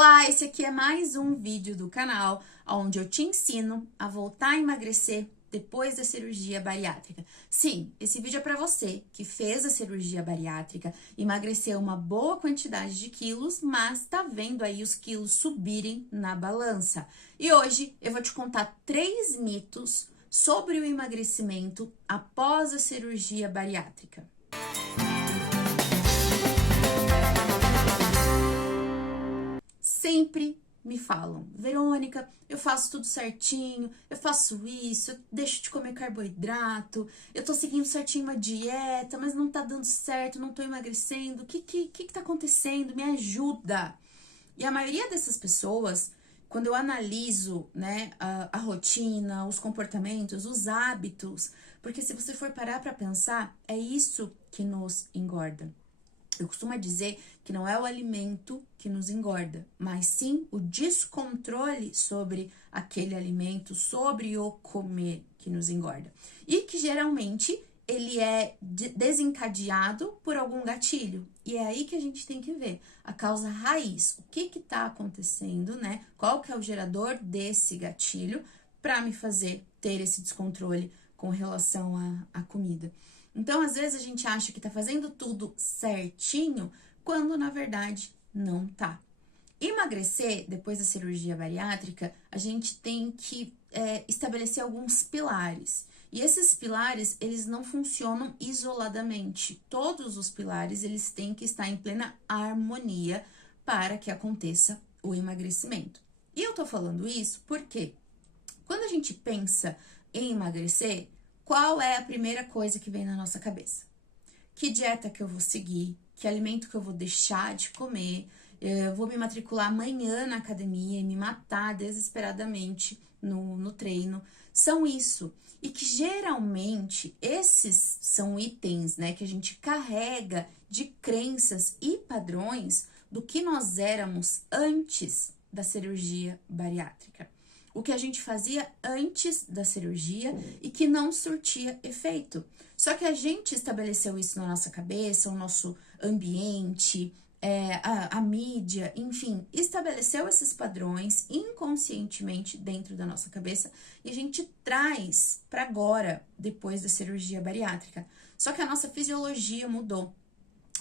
Olá, esse aqui é mais um vídeo do canal onde eu te ensino a voltar a emagrecer depois da cirurgia bariátrica. Sim, esse vídeo é para você que fez a cirurgia bariátrica, emagreceu uma boa quantidade de quilos, mas tá vendo aí os quilos subirem na balança. E hoje eu vou te contar 3 mitos sobre o emagrecimento após a cirurgia bariátrica. Sempre me falam, Verônica, eu faço tudo certinho, eu faço isso, eu deixo de comer carboidrato, eu tô seguindo certinho uma dieta, mas não tá dando certo, não tô emagrecendo, o que tá acontecendo? Me ajuda! E a maioria dessas pessoas, quando eu analiso, né, a rotina, os comportamentos, os hábitos, porque se você for parar pra pensar, é isso que nos engorda. Eu costumo dizer que não é o alimento que nos engorda, mas sim o descontrole sobre aquele alimento, sobre o comer que nos engorda. E que geralmente ele é desencadeado por algum gatilho. E é aí que a gente tem que ver a causa raiz. O que tá acontecendo, né? Qual que é o gerador desse gatilho para me fazer ter esse descontrole com relação à comida. Então, às vezes, a gente acha que tá fazendo tudo certinho, quando, na verdade, não tá. Emagrecer, depois da cirurgia bariátrica, a gente tem que estabelecer alguns pilares. E esses pilares, eles não funcionam isoladamente. Todos os pilares, eles têm que estar em plena harmonia para que aconteça o emagrecimento. E eu tô falando isso porque quando a gente pensa em emagrecer, qual é a primeira coisa que vem na nossa cabeça? Que dieta que eu vou seguir? Que alimento que eu vou deixar de comer? Eu vou me matricular amanhã na academia e me matar desesperadamente no treino. São isso. E que geralmente esses são itens, né, que a gente carrega de crenças e padrões do que nós éramos antes da cirurgia bariátrica. O que a gente fazia antes da cirurgia e que não surtia efeito. Só que a gente estabeleceu isso na nossa cabeça, o nosso ambiente, a mídia, enfim, estabeleceu esses padrões inconscientemente dentro da nossa cabeça e a gente traz para agora, depois da cirurgia bariátrica. Só que a nossa fisiologia mudou.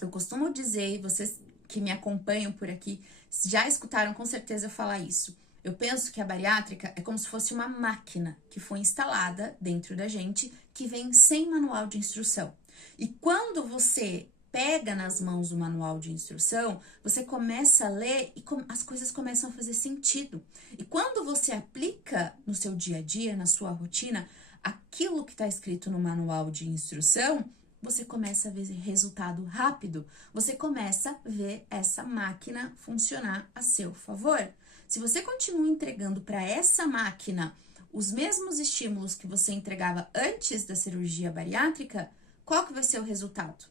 Eu costumo dizer, e vocês que me acompanham por aqui já escutaram com certeza eu falar isso. Eu penso que a bariátrica é como se fosse uma máquina que foi instalada dentro da gente, que vem sem manual de instrução. E quando você pega nas mãos o manual de instrução, você começa a ler e as coisas começam a fazer sentido. E quando você aplica no seu dia a dia, na sua rotina, aquilo que está escrito no manual de instrução, você começa a ver resultado rápido. Você começa a ver essa máquina funcionar a seu favor. Se você continua entregando para essa máquina os mesmos estímulos que você entregava antes da cirurgia bariátrica, qual que vai ser o resultado?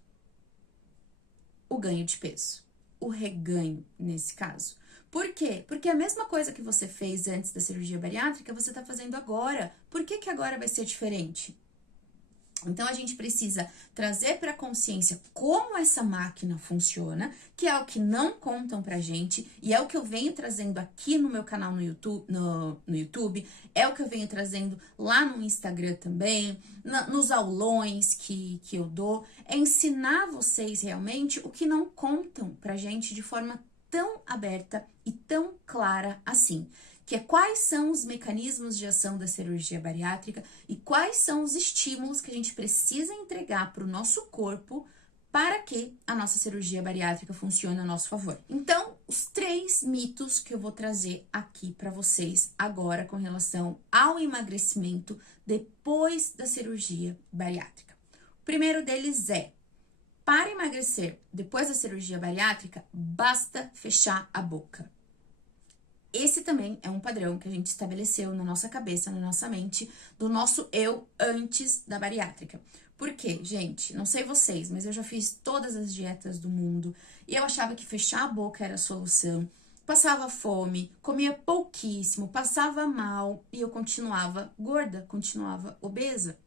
O ganho de peso, o reganho nesse caso. Por quê? Porque a mesma coisa que você fez antes da cirurgia bariátrica, você está fazendo agora. Por que agora vai ser diferente? Então, a gente precisa trazer para a consciência como essa máquina funciona, que é o que não contam pra gente, e é o que eu venho trazendo aqui no meu canal no YouTube, é o que eu venho trazendo lá no Instagram também, nos aulões que eu dou, é ensinar vocês realmente o que não contam pra gente de forma tão aberta e tão clara assim. Que é quais são os mecanismos de ação da cirurgia bariátrica e quais são os estímulos que a gente precisa entregar para o nosso corpo para que a nossa cirurgia bariátrica funcione a nosso favor. Então, os 3 mitos que eu vou trazer aqui para vocês agora com relação ao emagrecimento depois da cirurgia bariátrica. O primeiro deles é: para emagrecer depois da cirurgia bariátrica, basta fechar a boca. Esse também é um padrão que a gente estabeleceu na nossa cabeça, na nossa mente, do nosso eu antes da bariátrica. Por quê, gente? Não sei vocês, mas eu já fiz todas as dietas do mundo e eu achava que fechar a boca era a solução. Passava fome, comia pouquíssimo, passava mal e eu continuava gorda, continuava obesa.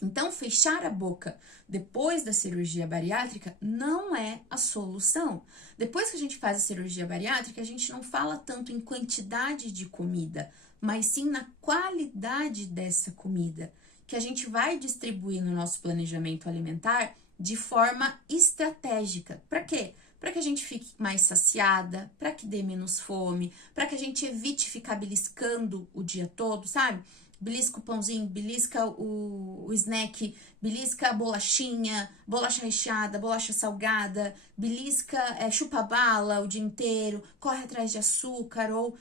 Então, fechar a boca depois da cirurgia bariátrica não é a solução. Depois que a gente faz a cirurgia bariátrica, a gente não fala tanto em quantidade de comida, mas sim na qualidade dessa comida, que a gente vai distribuir no nosso planejamento alimentar de forma estratégica. Para quê? Para que a gente fique mais saciada, para que dê menos fome, para que a gente evite ficar beliscando o dia todo, sabe? Belisca o pãozinho, belisca o snack, belisca a bolachinha, bolacha recheada, bolacha salgada, belisca, chupa bala o dia inteiro, corre atrás de açúcar ou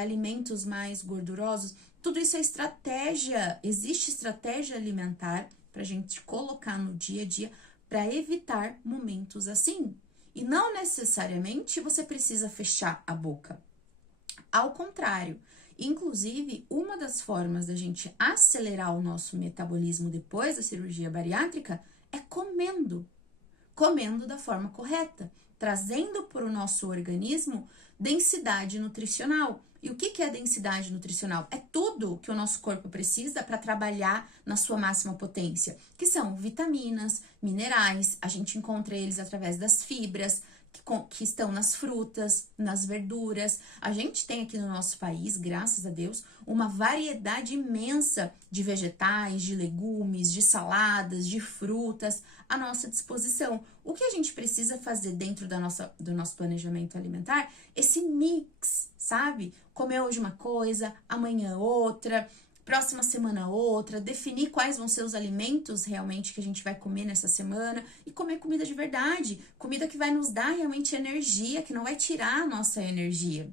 alimentos mais gordurosos. Tudo isso é estratégia, existe estratégia alimentar pra gente colocar no dia a dia para evitar momentos assim. E não necessariamente você precisa fechar a boca. Ao contrário, inclusive, uma das formas da gente acelerar o nosso metabolismo depois da cirurgia bariátrica é comendo. Comendo da forma correta, trazendo para o nosso organismo densidade nutricional. E o que é densidade nutricional? É tudo que o nosso corpo precisa para trabalhar na sua máxima potência, que são vitaminas, minerais, a gente encontra eles através das fibras, que estão nas frutas, nas verduras. A gente tem aqui no nosso país, graças a Deus, uma variedade imensa de vegetais, de legumes, de saladas, de frutas à nossa disposição. O que a gente precisa fazer dentro do nosso planejamento alimentar? Esse mix, sabe? Comer hoje uma coisa, amanhã outra, próxima semana outra, definir quais vão ser os alimentos realmente que a gente vai comer nessa semana e comer comida de verdade, comida que vai nos dar realmente energia, que não vai tirar a nossa energia.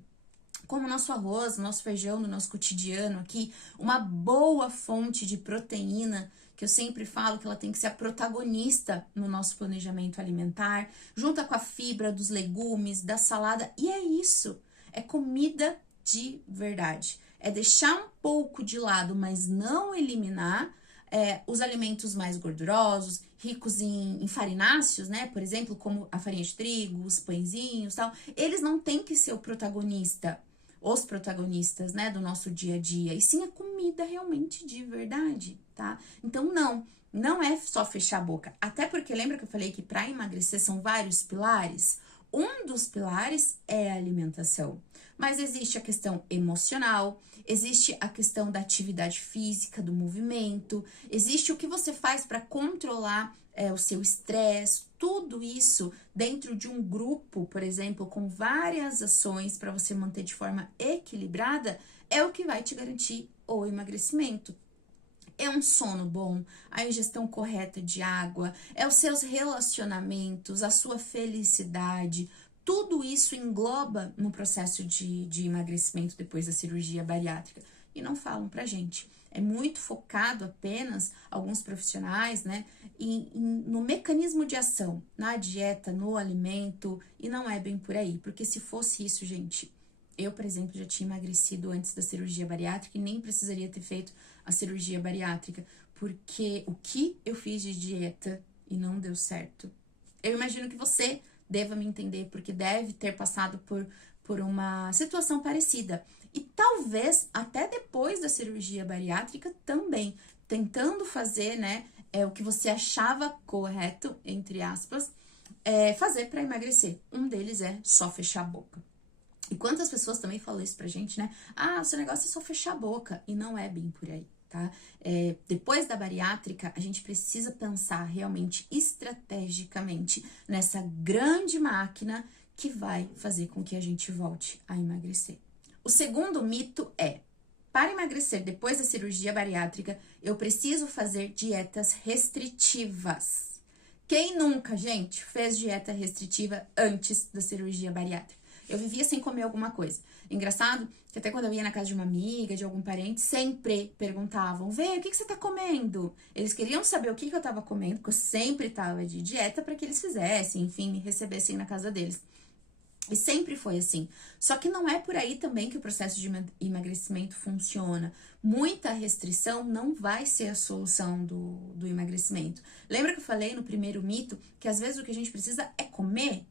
Como o nosso arroz, nosso feijão do nosso cotidiano aqui, uma boa fonte de proteína, que eu sempre falo que ela tem que ser a protagonista no nosso planejamento alimentar, junto com a fibra dos legumes, da salada, e é isso, é comida de verdade. É deixar um pouco de lado, mas não eliminar os alimentos mais gordurosos, ricos em farináceos, né? Por exemplo, como a farinha de trigo, os pãezinhos e tal. Eles não têm que ser o protagonista, os protagonistas, né, do nosso dia a dia. E sim a comida realmente de verdade, tá? Então, não é só fechar a boca. Até porque lembra que eu falei que para emagrecer são vários pilares? Um dos pilares é a alimentação. Mas existe a questão emocional, existe a questão da atividade física, do movimento, existe o que você faz para controlar o seu estresse, tudo isso dentro de um grupo, por exemplo, com várias ações para você manter de forma equilibrada, é o que vai te garantir o emagrecimento. É um sono bom, a ingestão correta de água, é os seus relacionamentos, a sua felicidade. Tudo isso engloba no processo de emagrecimento depois da cirurgia bariátrica. E não falam pra gente. É muito focado apenas, alguns profissionais, né, no mecanismo de ação, na dieta, no alimento, e não é bem por aí. Porque se fosse isso, gente, eu, por exemplo, já tinha emagrecido antes da cirurgia bariátrica e nem precisaria ter feito a cirurgia bariátrica, porque o que eu fiz de dieta e não deu certo. Eu imagino que você deva me entender, porque deve ter passado por uma situação parecida. E talvez até depois da cirurgia bariátrica também, tentando fazer, né, o que você achava correto, entre aspas, fazer para emagrecer. Um deles é só fechar a boca. E quantas pessoas também falam isso pra gente, né? Ah, seu negócio é só fechar a boca. E não é bem por aí, tá? Depois da bariátrica, a gente precisa pensar realmente estrategicamente nessa grande máquina que vai fazer com que a gente volte a emagrecer. O segundo mito é: para emagrecer depois da cirurgia bariátrica, eu preciso fazer dietas restritivas. Quem nunca, gente, fez dieta restritiva antes da cirurgia bariátrica? Eu vivia sem comer alguma coisa. Engraçado que até quando eu ia na casa de uma amiga, de algum parente, sempre perguntavam: Vê, o que você tá comendo? Eles queriam saber o que eu tava comendo, porque eu sempre tava de dieta para que eles fizessem, enfim, me recebessem na casa deles. E sempre foi assim. Só que não é por aí também que o processo de emagrecimento funciona. Muita restrição não vai ser a solução do emagrecimento. Lembra que eu falei no primeiro mito que às vezes o que a gente precisa é comer?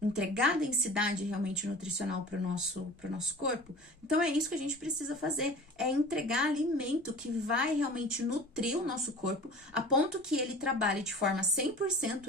entregar densidade realmente nutricional para o nosso corpo. Então é isso que a gente precisa fazer, é entregar alimento que vai realmente nutrir o nosso corpo, a ponto que ele trabalhe de forma 100%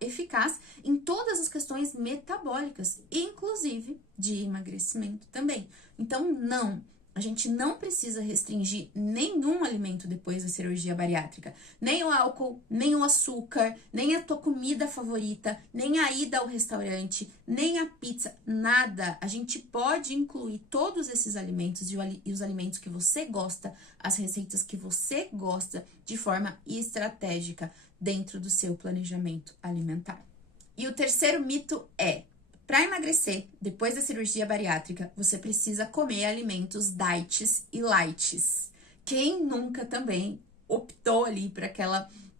eficaz em todas as questões metabólicas, inclusive de emagrecimento também. Então, não. A gente não precisa restringir nenhum alimento depois da cirurgia bariátrica. Nem o álcool, nem o açúcar, nem a tua comida favorita, nem a ida ao restaurante, nem a pizza, nada. A gente pode incluir todos esses alimentos e os alimentos que você gosta, as receitas que você gosta, de forma estratégica dentro do seu planejamento alimentar. E o terceiro mito é: para emagrecer, depois da cirurgia bariátrica, você precisa comer alimentos diets e lights. Quem nunca também optou ali para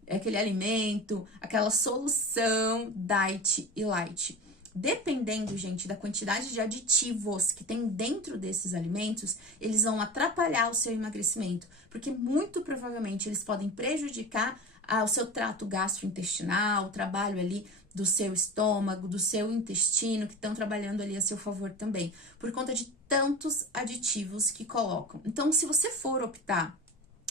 aquele alimento, aquela solução diet e light? Dependendo, gente, da quantidade de aditivos que tem dentro desses alimentos, eles vão atrapalhar o seu emagrecimento, porque muito provavelmente eles podem prejudicar o seu trato gastrointestinal, o trabalho ali do seu estômago, do seu intestino, que estão trabalhando ali a seu favor também, por conta de tantos aditivos que colocam. Então, se você for optar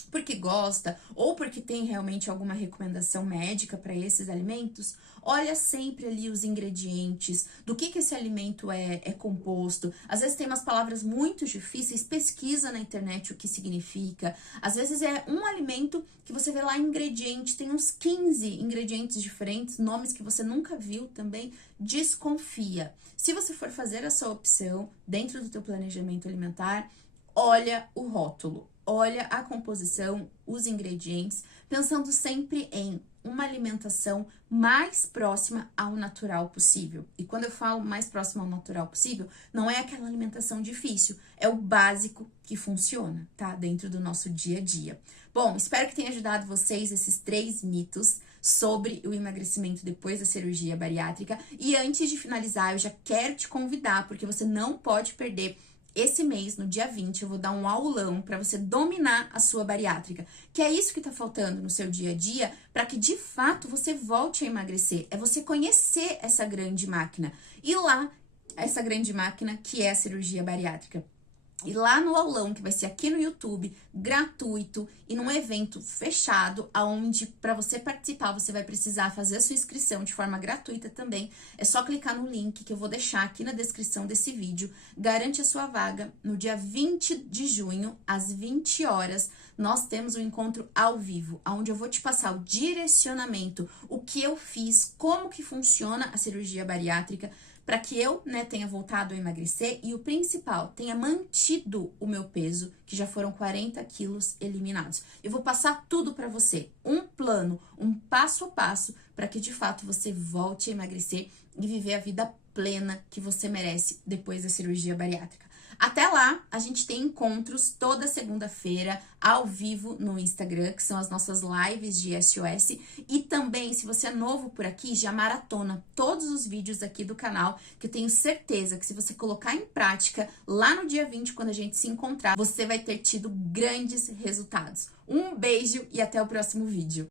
porque gosta ou porque tem realmente alguma recomendação médica para esses alimentos, olha sempre ali os ingredientes, do que esse alimento é composto. Às vezes tem umas palavras muito difíceis, pesquisa na internet o que significa. Às vezes é um alimento que você vê lá ingrediente, tem uns 15 ingredientes diferentes, nomes que você nunca viu também, desconfia. Se você for fazer essa opção dentro do teu planejamento alimentar, olha o rótulo. Olha a composição, os ingredientes, pensando sempre em uma alimentação mais próxima ao natural possível. E quando eu falo mais próximo ao natural possível, não é aquela alimentação difícil, é o básico que funciona, tá? Dentro do nosso dia a dia. Bom, espero que tenha ajudado vocês esses 3 mitos sobre o emagrecimento depois da cirurgia bariátrica. E antes de finalizar, eu já quero te convidar, porque você não pode perder. Esse mês, no dia 20, eu vou dar um aulão para você dominar a sua bariátrica, que é isso que tá faltando no seu dia a dia, para que de fato você volte a emagrecer. É você conhecer essa grande máquina. E lá, essa grande máquina que é a cirurgia bariátrica. E lá no aulão, que vai ser aqui no YouTube, gratuito e num evento fechado, aonde para você participar você vai precisar fazer a sua inscrição de forma gratuita também. É só clicar no link que eu vou deixar aqui na descrição desse vídeo. Garante a sua vaga no dia 20 de junho, às 20 horas. Nós temos um encontro ao vivo, onde eu vou te passar o direcionamento, o que eu fiz, como que funciona a cirurgia bariátrica, para que eu, tenha voltado a emagrecer e o principal, tenha mantido o meu peso, que já foram 40 quilos eliminados. Eu vou passar tudo para você, um plano, um passo a passo, para que de fato você volte a emagrecer e viver a vida plena que você merece depois da cirurgia bariátrica. Até lá, a gente tem encontros toda segunda-feira, ao vivo no Instagram, que são as nossas lives de SOS. E também, se você é novo por aqui, já maratona todos os vídeos aqui do canal, que eu tenho certeza que se você colocar em prática, lá no dia 20, quando a gente se encontrar, você vai ter tido grandes resultados. Um beijo e até o próximo vídeo.